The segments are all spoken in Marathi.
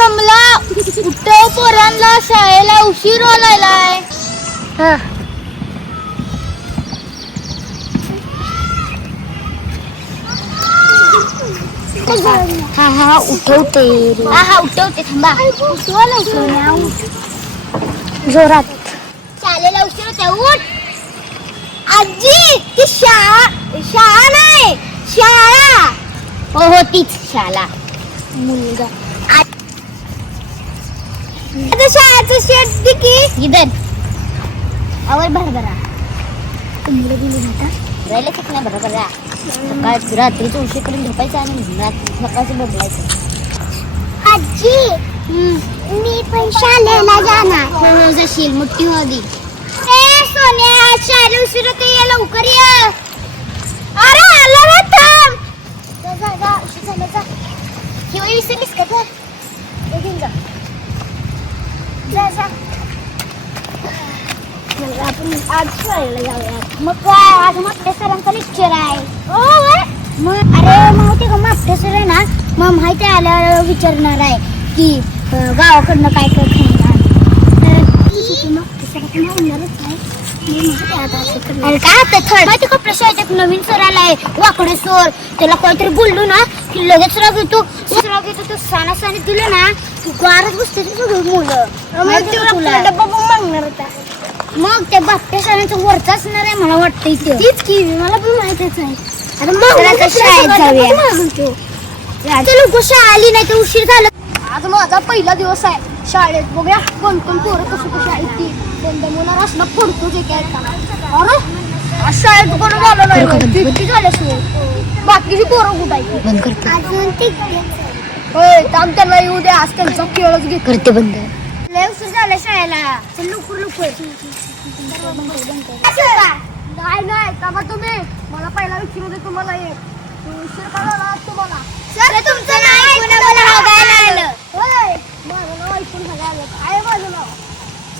कमला उठव पोरांना शाळेला उशीर व्हायलाय. हा. हा उठवते. हा हा उठवते थांबा. उठवा लवकर जोरात. शाळेला उशीर होते उठ. आजी ती शाळा शाळा नाही शाळा. हो हो तीच शाळा. मुलगा. आता शाळेचं शेट दिकी इधर. आवर भरभरा मुलं दिली नव्हता राहिलं की नाही बरोबर सकाळ रात्रीचं उशीर करून झोपायचं आणि रात्री सकाळचं बदलायचं. आजी मी पण शाळेला जाणार. हो हो जशील मोठी ए सोन्या शाळेला उशीर होते ये लवकर ये. अरे आला ना थांब. जा जा जा उशीर झाला जा. ही वही विसरलीस का आपण आज शाळेला जाऊया. मग काय? आज मोठ्या सरांचा लेक्चर आहे. हो? मग? अरे माहिती का मागच्या सर आहे ना मग माहिती आल्यावर विचारणार आहे की गावाकडनं काय काय अरे काय आता थर्ड माहिती का प्रशासक एक नवीन सर आलाय वाकडे सर त्याला काहीतरी बोललो ना की लगेच राग येतो राग येतो तो साना साने दिलं ना तू गारच बसते ते सगळी मुलं. माहिती का तुला? मागणार होता. मग त्या बाप्पा सणाचं वरचा असणार आहे मला वाटतं इथे तीच की मला पण माहितीच आहे. आता मग शाळेत जाऊया. ते लोक शाळा आली नाही तर उशीर झाला. आज माझा पहिला दिवस आहे. शाळेत बघूया कोण कोण पोरं कशी कशी आहेत ती. कोण दमवणार असलं पडतो जे काय अरे आज शाळेत कोण झालं नाही किती बाकीची पोरं बंद करते. होय त्यांना येऊ दे. आज त्यांचा खेळच घेत करते बंद. लय उशीर झाला शाळेला. चल लवकर लवकर. नाही नाही थांबा तुम्ही. मला पहिला विचारू दे तुम्हाला एक. उशीर का झाला आज तुम्हाला? सर तुमचं नाव ऐकून आम्हाला बघायला आलं. होय माझं नाव ऐकून झालं आलं. काय आहे माझं नाव?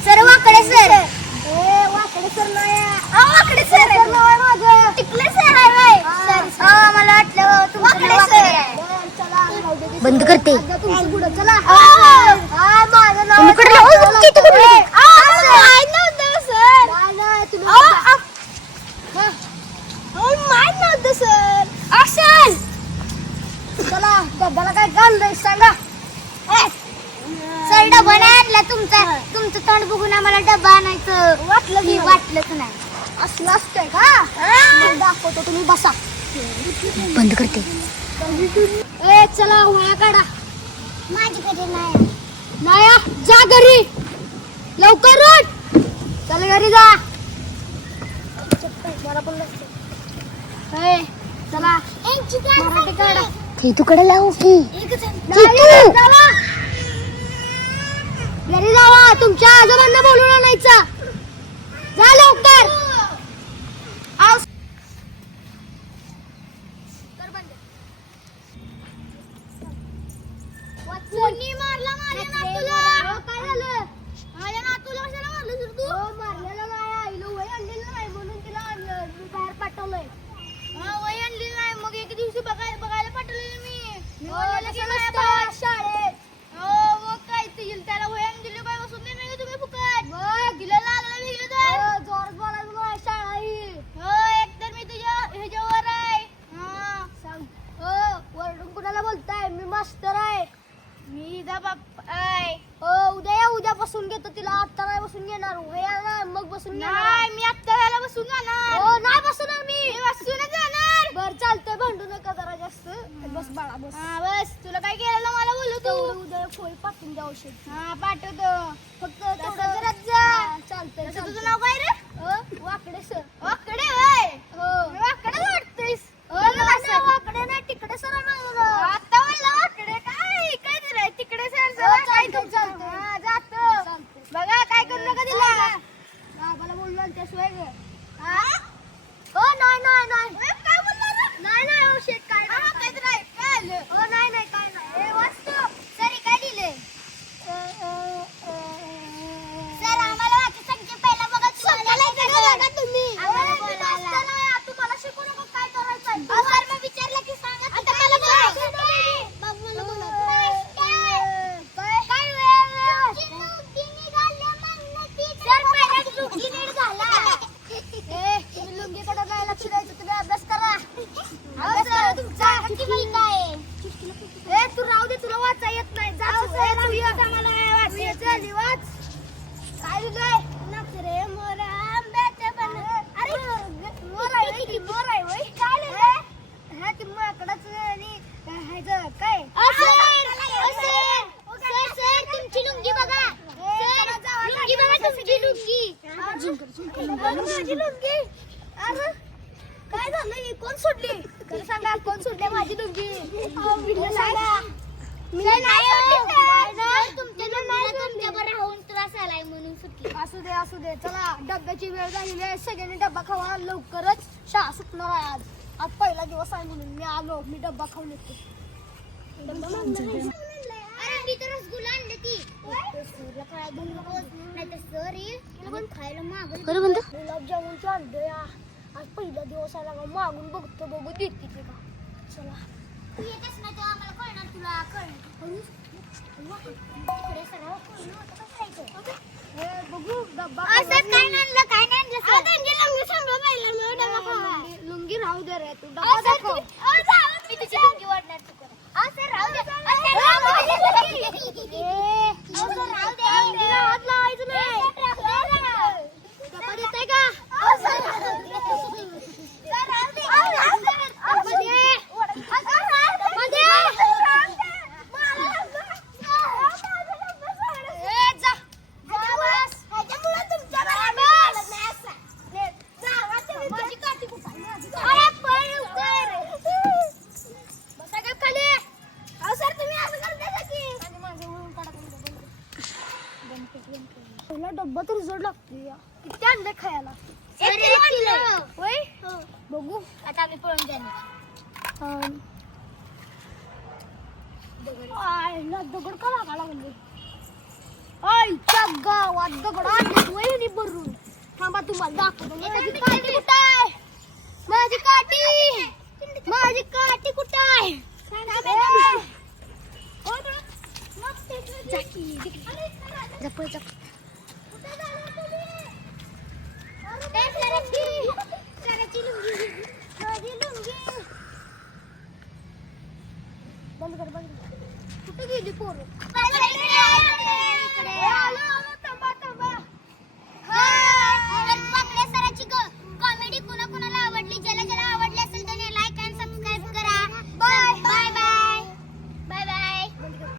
Sir Wakade sir. ए वाकडे सर नाही वाकडे सर. आहे. नाव आहे माझं. टिकले सर आहे बाई. हा, सर अहो, मला वाटलं वाकडे नाव सर. बंद करते. आता तुमचं पुढं चला. हा. हा माझं नाव तिकडे. सर. नाही, तुम्ही हा. सर. अक्षर. चला डब्याला काय घाललंय सांगा. सर डबा नाही आणला तुमचा. तुमचं तोंड बघून आम्हाला डबा आणायचं. वाटलं की की वाटलंच नाही. असलं असतंय का? मग दाखवतो तुम्ही बसा. बंद करते. ए चला वया काढा. माझ्याकडे नाही. नाया जा घरी. लवकर उठ. चल घरी जा. मला पण लागते ए, चला. मराठी काढा. ते तुकडे लावू की? नाही, चला. घरी जावा तुमच्या आजोबांना बोलून आणायचा. जा लवकर आव. कोणी मारला माझ्या नातूला काय झालं माझ्या नातूला कशाला मारलं सर तू हो मारलेलं नाही आईला वय आणलेलं नाही म्हणून तिला आणलं. मी बाहेर पाठवलंय हा, वय आणली नाही मग एक दिवशी बघायला बघायला पाठवलेलं मी मी हो, म्हणलेलं की तसं माझ्या नसतं भावा- शाळेत हो, मग काय ते येईल त्याला वय आणून दिली काय बसून दे नाही का तुम्ही फुकट बघ तिला लागलं बिगलं तर हो, जोरात बोलायचं नाही शाळा ही हो एकतर मी तुझ्या ह्याच्यावर आहे हा सांग हो वरडून कुणाला बोलताय मी मास्टर आहे मी इथं बाप आहे हो उद्या या उद्यापासून घेतो तिला आत्ता नाही बसून घेणार वया नाही मग बसून घेणार नाही मी आत्ता झाला बसून जाणार हो नाही बसणार मी मी बसूनच जाणार बर चालतंय भांडू नका जरा जास्त बस बाळा बस हा बस तुला काय केलं मला बोलू तेवढं तू उद्या फोय पाठवून द्या औषध. हा पाठवतो. फक्त तसं तेवढं करत जा. हा, चालतंय तसं तुझं चालतंय. नाव काय रे हो, वाकडे सर वाकडे वय हो वाकडे वाटतोयस हो, नाही, नाही, वाकडे नाही तिकडे सर माझं आता म्हणलं वाकडे काय काय दिलंय तिकडे सर हो, सर काय चालतंय, तुमचं चालतंय. हा जातो चालतंय. बघा काय करू नका दिला बाबाला बोललो आणि त्याशिवाय ग. हा हो नाही नाही नाही ए, काय बोलला रे? नाही नाही हो शेट काय हा, नाही, काय तर आहे, काय आलं? हो नाही नाही काय नाही ए, वाचतो. सर, हे काय दिलंय? सर, आम्हाला वाचू सांगते पहिला बघा तुम्हाला काय करायचं. तुम्ही आम्हाला माझी लुंगी अरे काय झालं ही कोण सोडली खरं सांगा कोण सोडली माझी लुंगी सांगा मी नाही सोडली. तुमच्या तुमच्या बरं राहून त्रास आलाय म्हणून सुटली असू दे असू दे. चला डब्याची वेळ झालेली आहे. सगळ्यांनी डब्बा खावा. लवकरच शाळा सुटणार आहे आज. आज पहिला दिवस आहे म्हणून मी आलो. मी डब्बा खाऊन येतो. मी नाही गुलाबजामुनचे या आज पहिला दिवस आहे मागून बघतो बघू देते का चला तू येतेस ना तेव्हा आम्हाला कळणार तुला कळणार इकडे सराव कळलं होतं कसं जायचं? हे बघू डब्बा असं खावा. काय नाही आणलं काय नाही आणलं सर लुंगी सांगा पहिला मी डबा खावा लुंगी- लुंगी राहू दे रे तू अहो, डब्बा सर, दाखव तुम्ही- अहो, जाओ, मी तुझी लुंगी वाढणार चुकून. अहो, सर, राहू द्या. अहो, सर, राहू द्या. अहो, सर, राहू द्या. लुंगीला हात लावायचं नाही. सर, राहू द्या. डब्बा देताय का अहो, सर, राहू द्या. सर, राहू द्या. अहो, राहू द्या. अहो, डब्बा दे. अहो, सर, राहू द्या. डब्बा दे. राहू द्या. मला राहू द्या. माझा डब्बा सोडा. ए, जा. ह्याच्यामुळं- ह्याच्यामुळं तुमच्या घरात मी बोलत नाही असं. जावा तुम्ही. माझी काठी कुठं आहे? माझी काठी. अरे, पळ लवकर. बसा का खाली अहो, सर, तुम्ही असं करताय की? आणि माझं वळून काढा बंद, बंद कर. पहिला डब्बा तर जड लागतो या. किती अंडे खायला? एक किलो आणलं. होय? हो. बघू. आता आम्ही पळून जाणार. अं, दगड. का लागा लागले? आईच्या गावात दगड आणले वहिनी भरून. थांबा तुम्हाला दाखवतो. माझी काठी कुठं आहे? माझी काठी. माझी काठी कुठं आहे? ए! जा की, तिकडे. जा, पळ, जा. बंद कर बंद कर कुठे गेली पोरं